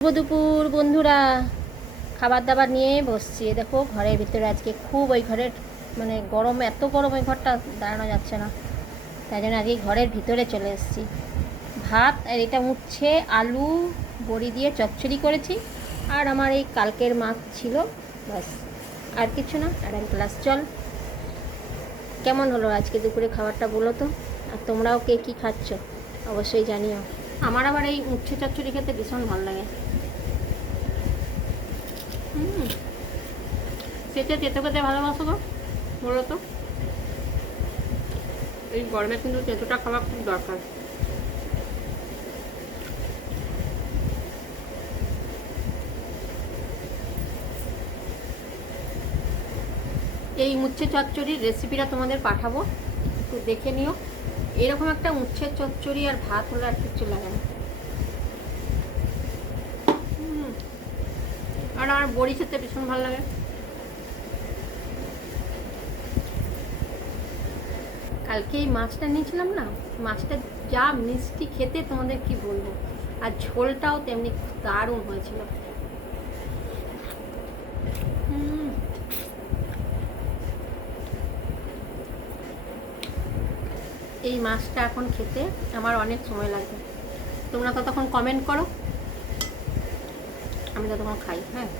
শুভ দুপুর বন্ধুরা, খাবার দাবার নিয়ে বসছি। দেখো ঘরের ভিতরে আজকে খুব ওই ঘরের মানে গরম, এত গরম ওই ঘরটা দাঁড়ানো যাচ্ছে না, তাই জন্য আজকে ঘরের ভিতরে চলে এসেছি। ভাত আর এটা উঠছে আলু বড়ি দিয়ে চচ্চড়ি করেছি, আর আমার এই কালকের মাছ ছিল, ব্যাস আর কিছু না। আর এক গ্লাস জল। কেমন হলো আজকে দুপুরে খাবারটা বলো তো, আর তোমরাও কে কী খাচ্ছ অবশ্যই জানিও। আমার আবার এই উচ্ছে চচ্চড়ি খেতে ভীষণ ভালো লাগে। তেতে তেতো খেতে ভালোবাসো গো, বলো তো। এই গরমে কিন্তু তেতোটা খাওয়া খুব দরকার। এই উচ্ছে চচ্চড়ির রেসিপিটা তোমাদের পাঠাবো, একটু দেখে নিও। এরকম একটা উচ্ছের চচ্চড়ি আর ভাত হলে আর কিছু লাগে না। আর আমার বড়ি খেতে ভীষণ ভালো লাগে। কালকে এই মাছটা নিয়েছিলাম না, মাছটা যা মিষ্টি খেতে তোমাদের কি বলবো, আর ঝোলটাও তেমনি দারুণ হয়েছিল। এই মাছটা এখন খেতে আমার অনেক সময় লাগবে। তোমরা ততক্ষণ কমেন্ট করো, আমি ততক্ষণ খাই। হ্যাঁ।